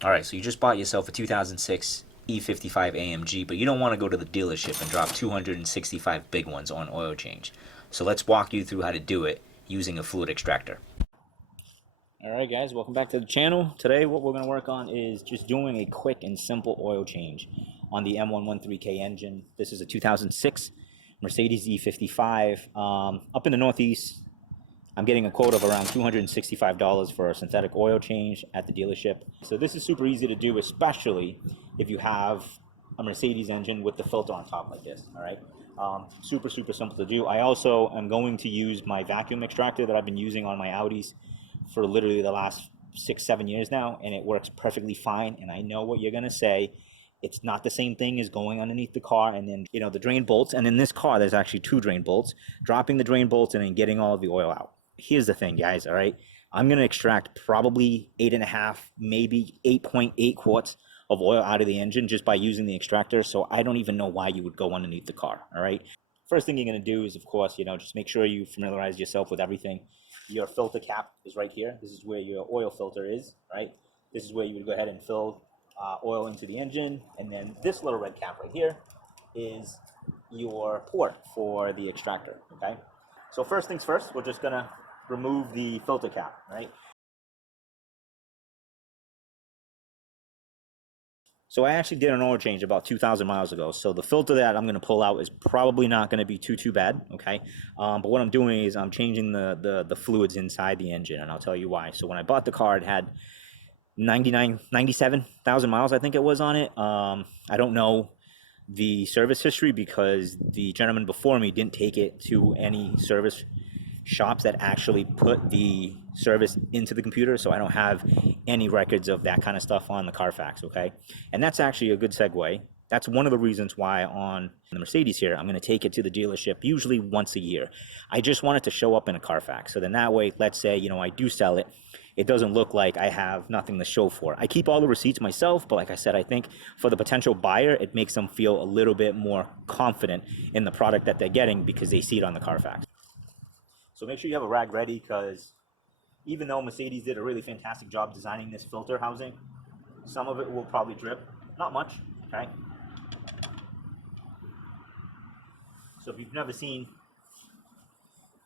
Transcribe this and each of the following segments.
All right, so you just bought yourself a 2006 E55 AMG, but you don't want to go to the dealership and drop 265 big ones on oil change. So let's walk you through how to do it using a fluid extractor. Alright guys, welcome back to the channel. Today what we're going to work on is just doing a quick and simple oil change on the M113K engine. This is a 2006 Mercedes E55 up in the Northeast. I'm getting a quote of around $265 for a synthetic oil change at the dealership. So this is super easy to do, especially if you have a Mercedes engine with the filter on top like this, all right? Super simple to do. I also am going to use my vacuum extractor that I've been using on my Audis for literally the last 6-7 years now, and it works perfectly fine. And I know what you're gonna say. It's not the same thing as going underneath the car and then, you know, the drain bolts. And in this car, there's actually 2 drain bolts, dropping the drain bolts and then getting all of the oil out. Here's the thing, guys, all right? I'm gonna extract probably 8.5, maybe 8.8 quarts of oil out of the engine just by using the extractor. So I don't even know why you would go underneath the car, all right? First thing you're gonna do is, of course, you know, just make sure you familiarize yourself with everything. Your filter cap is right here. This is where your oil filter is, right? This is where you would go ahead and fill oil into the engine. And then this little red cap right here is your port for the extractor, okay? So first things first, we're just gonna remove the filter cap, right? So I actually did an oil change about 2,000 miles ago. So the filter that I'm going to pull out is probably not going to be too bad, okay? But what I'm doing is I'm changing the fluids inside the engine, and I'll tell you why. So when I bought the car, it had 97,000 miles, I think it was on it. I don't know the service history because the gentleman before me didn't take it to any service shops that actually put the service into the computer, so I don't have any records of that kind of stuff on the Carfax, okay? And that's actually a good segue. That's one of the reasons why on the Mercedes here, I'm going to take it to the dealership usually once a year. I just want it to show up in a Carfax, so then that way, let's say, you know, I do sell it, it doesn't look like I have nothing to show for. I keep all the receipts myself, but like I said, I think for the potential buyer, it makes them feel a little bit more confident in the product that they're getting because they see it on the Carfax. So make sure you have a rag ready, because even though Mercedes did a really fantastic job designing this filter housing, some of it will probably drip. Not much, okay? So if you've never seen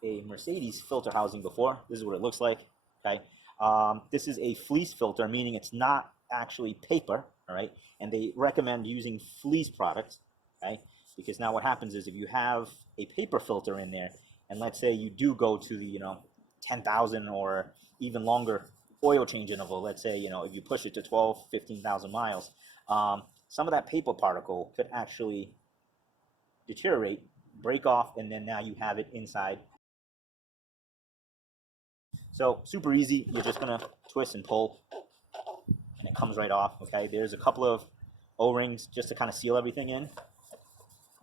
a Mercedes filter housing before, this is what it looks like, okay? This is a fleece filter, meaning it's not actually paper, all right? And they recommend using fleece products, okay? Because now what happens is if you have a paper filter in there, and let's say you do go to the, you know, 10,000 or even longer oil change interval, let's say, you know, if you push it to 12, 15,000 miles, some of that paper particle could actually deteriorate, break off, and then now you have it inside. So super easy. You're just gonna twist and pull, and it comes right off, okay? There's a couple of O-rings just to kind of seal everything in,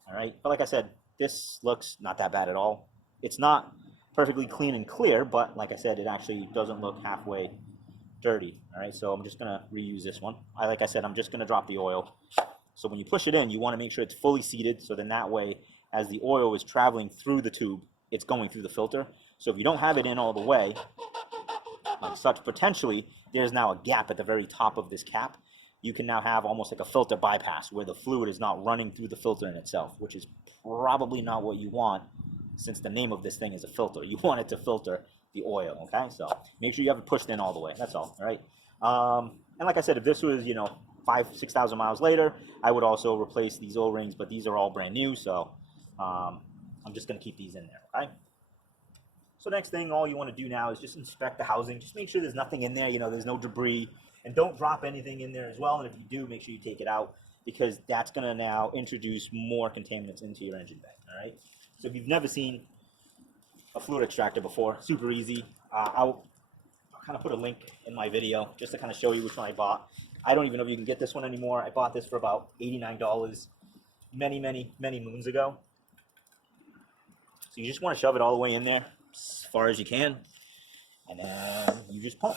all right? But like I said, this looks not that bad at all. It's not perfectly clean and clear, but like I said, it actually doesn't look halfway dirty, all right? So I'm just gonna reuse this one. Like I said, I'm just gonna drop the oil. So when you push it in, you wanna make sure it's fully seated, so then that way, as the oil is traveling through the tube, it's going through the filter. So if you don't have it in all the way, like such, potentially, there's now a gap at the very top of this cap. You can now have almost like a filter bypass where the fluid is not running through the filter in itself, which is probably not what you want, since the name of this thing is a filter. You want it to filter the oil, okay? So make sure you have it pushed in all the way. That's all right? And like I said, if this was, you know, 5,000-6,000 miles later, I would also replace these O-rings, but these are all brand new, so I'm just gonna keep these in there, okay? So next thing, all you want to do now is just inspect the housing. Just make sure there's nothing in there, you know, there's no debris, and don't drop anything in there as well. And if you do, make sure you take it out, because that's gonna now introduce more contaminants into your engine bay, all right? So if you've never seen a fluid extractor before, super easy. I'll kind of put a link in my video just to kind of show you which one I bought. I don't even know if you can get this one anymore. I bought this for about $89 many moons ago. So you just want to shove it all the way in there as far as you can, and then you just pump.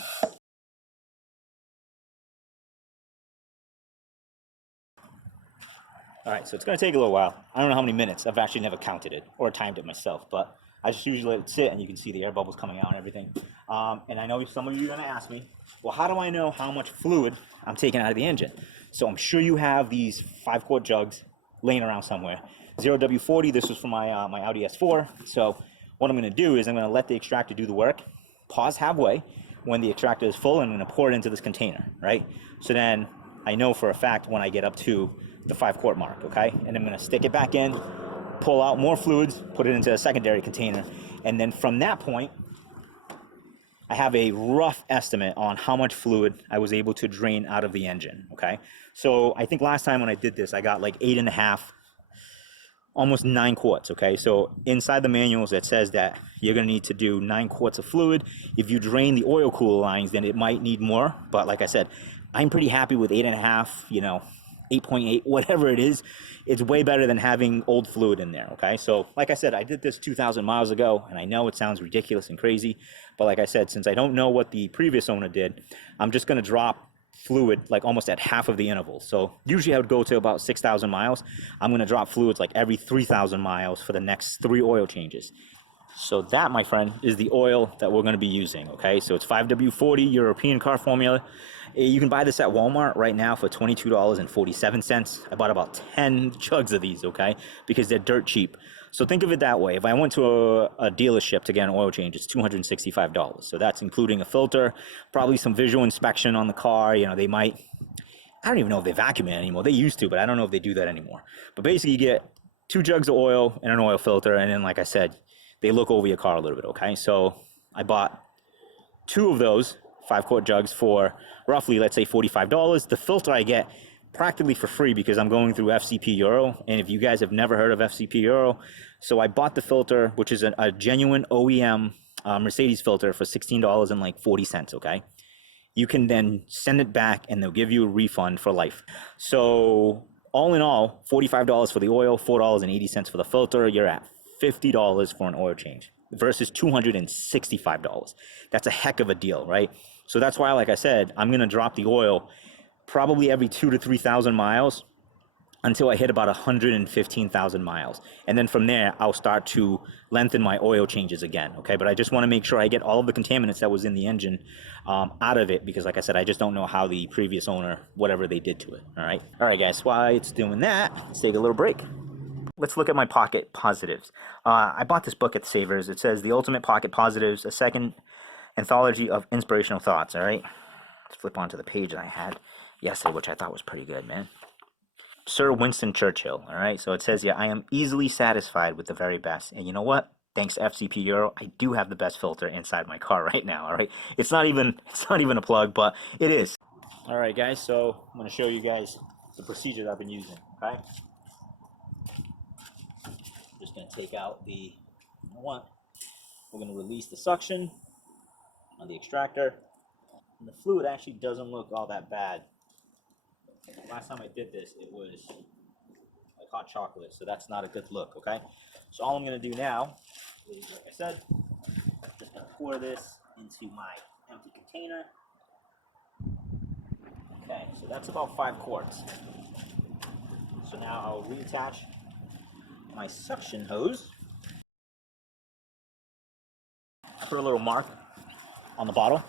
All right, so it's going to take a little while. I don't know how many minutes. I've actually never counted it or timed it myself, but I just usually let it sit, and you can see the air bubbles coming out and everything. And I know some of you are going to ask me, well, how do I know how much fluid I'm taking out of the engine? So I'm sure you have these 5-quart jugs laying around somewhere. 0W40, this was for my Audi S4. So what I'm going to do is I'm going to let the extractor do the work, pause halfway. When the extractor is full, I'm going to pour it into this container, right? So then I know for a fact when I get up to the 5-quart mark, okay? And I'm going to stick it back in, pull out more fluids, put it into a secondary container, and then from that point, I have a rough estimate on how much fluid I was able to drain out of the engine, okay? So I think last time when I did this, I got like 8.5, almost 9 quarts, okay? So inside the manuals, it says that you're gonna need to do 9 quarts of fluid. If you drain the oil cooler lines, then it might need more. But like I said, I'm pretty happy with 8.5, 8.8, whatever it is. It's way better than having old fluid in there, okay? So like I said, I did this 2,000 miles ago, and I know it sounds ridiculous and crazy, but like I said, since I don't know what the previous owner did, I'm just gonna drop fluid like almost at half of the interval. So usually I would go to about 6,000 miles. I'm going to drop fluids like every 3,000 miles for the next 3 oil changes. So that, my friend, is the oil that we're going to be using, okay? So it's 5W40 European car formula. You can buy this at Walmart right now for $22.47. I bought about 10 jugs of these, okay? Because they're dirt cheap. So think of it that way. If I went to a dealership to get an oil change, it's $265. So that's including a filter, probably some visual inspection on the car. They might, I don't even know if they vacuum it anymore. They used to, but I don't know if they do that anymore. But basically you get 2 jugs of oil and an oil filter. And then, like I said, they look over your car a little bit, okay? So I bought 2 of those 5-quart jugs for roughly, let's say, $45. The filter I get practically for free because I'm going through FCP Euro. And if you guys have never heard of FCP Euro, so I bought the filter, which is a genuine OEM Mercedes filter for $16.40, okay? You can then send it back and they'll give you a refund for life. So all in all, $45 for the oil, $4.80 for the filter. You're at $50 for an oil change versus $265. That's a heck of a deal, right? So that's why, like I said, I'm going to drop the oil probably every 2,000 to 3,000 miles until I hit about 115,000 miles. And then from there, I'll start to lengthen my oil changes again, okay? But I just want to make sure I get all of the contaminants that was in the engine out of it because, like I said, I just don't know how the previous owner, whatever they did to it, all right? All right, guys, while it's doing that, let's take a little break. Let's look at my pocket positives. I bought this book at Savers. It says The Ultimate Pocket Positives, a second anthology of inspirational thoughts, all right? Let's flip onto the page that I had yesterday, which I thought was pretty good, man. Sir Winston Churchill, all right? So it says, yeah, I am easily satisfied with the very best. And you know what? Thanks to FCP Euro, I do have the best filter inside my car right now, all right? It's not even a plug, but it is. All right, guys, so I'm going to show you guys the procedure that I've been using, okay? Just going to take out the, we're going to release the suction on the extractor. And the fluid actually doesn't look all that bad. Last time I did this, it was like hot chocolate, so that's not a good look, okay? So all I'm going to do now is, like I said, just going to pour this into my empty container. Okay, so that's about 5 quarts. So now I'll reattach my suction hose. I put a little mark on the bottle,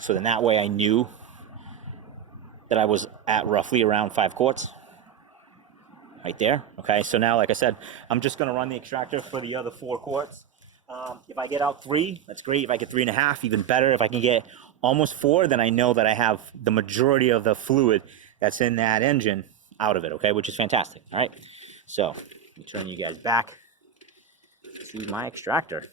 so then that way I knew that I was at roughly around 5 quarts. Right there, okay? So now, like I said, I'm just gonna run the extractor for the other 4 quarts. If I get out 3, that's great. If I get 3.5, even better. If I can get almost 4, then I know that I have the majority of the fluid that's in that engine out of it, okay? Which is fantastic, all right? So, let me turn you guys back to my extractor.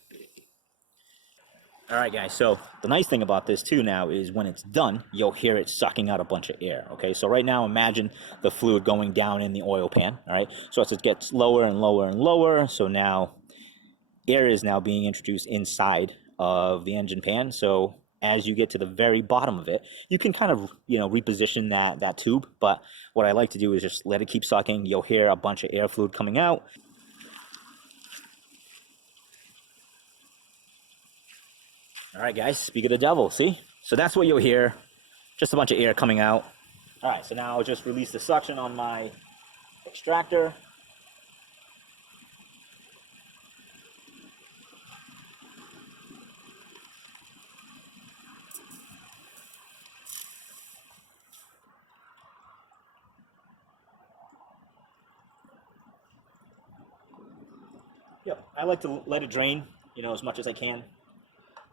All right, guys, so the nice thing about this too now is when it's done, you'll hear it sucking out a bunch of air, okay? So right now, imagine the fluid going down in the oil pan, all right? So as it gets lower and lower and lower, so now air is now being introduced inside of the engine pan. So as you get to the very bottom of it, you can kind of, reposition that tube. But what I like to do is just let it keep sucking. You'll hear a bunch of air fluid coming out. All right, guys, speak of the devil, see? So that's what you'll hear, just a bunch of air coming out. All right, so now I'll just release the suction on my extractor. Yep, I like to let it drain, you know, as much as I can.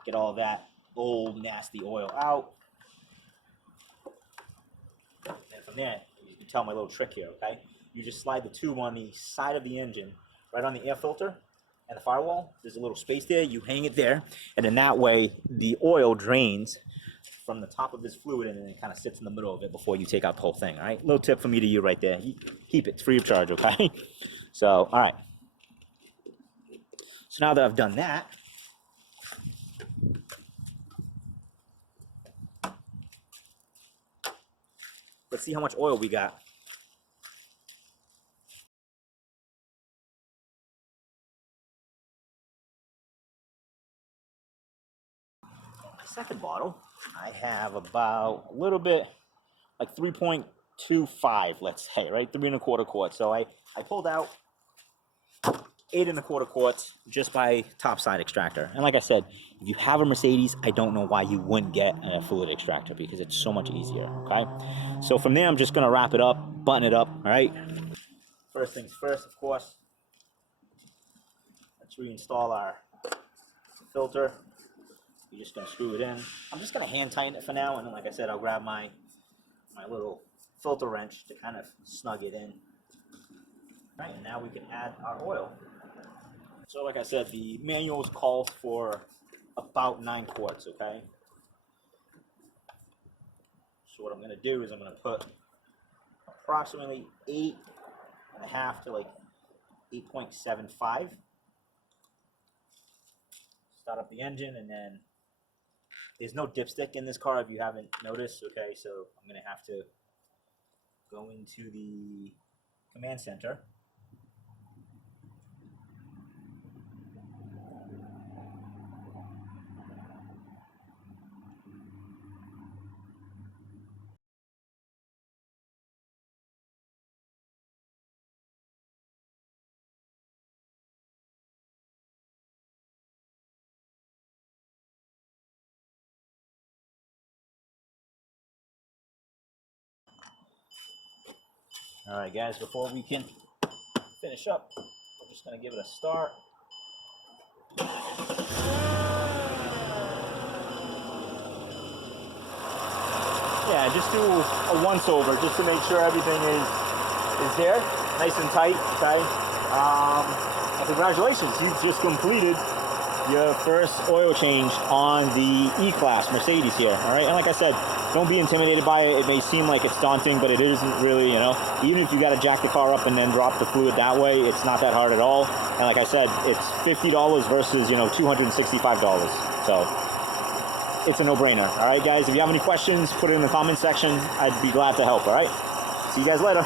Get all that old, nasty oil out. And from there, you can tell my little trick here, okay? You just slide the tube on the side of the engine, right on the air filter and the firewall. There's a little space there. You hang it there, and in that way, the oil drains from the top of this fluid, and then it kind of sits in the middle of it before you take out the whole thing, all right? Little tip from me to you right there. Keep it, it's free of charge, okay? So, all right. So now that I've done that, let's see how much oil we got. My second bottle, I have about a little bit, like 3.25, let's say, right? 3¼ quarts. So I pulled out 8¼ quarts just by topside extractor. And like I said, if you have a Mercedes, I don't know why you wouldn't get a fluid extractor, because it's so much easier, okay? So from there, I'm just gonna wrap it up, button it up, all right? First things first, of course, let's reinstall our filter. You're just gonna screw it in. I'm just gonna hand tighten it for now, and then like I said, I'll grab my little filter wrench to kind of snug it in. All right, and now we can add our oil. So like I said, the manuals call for about 9 quarts, okay? So what I'm gonna do is I'm gonna put approximately 8.5 to like 8.75. Start up the engine, and then there's no dipstick in this car if you haven't noticed, okay? So I'm gonna have to go into the command center. All right, guys, before we can finish up, we're just gonna give it a start. Yeah, just do a once over just to make sure everything is there, nice and tight, okay? And congratulations, you've just completed your first oil change on the E-Class Mercedes here, all right? And like I said, don't be intimidated by it. It may seem like it's daunting, but it isn't really, you know. Even if you got to jack the car up and then drop the fluid that way, it's not that hard at all. And like I said, it's $50 versus, you know, $265. So it's a no-brainer. All right, guys, if you have any questions, put it in the comment section. I'd be glad to help, all right? See you guys later.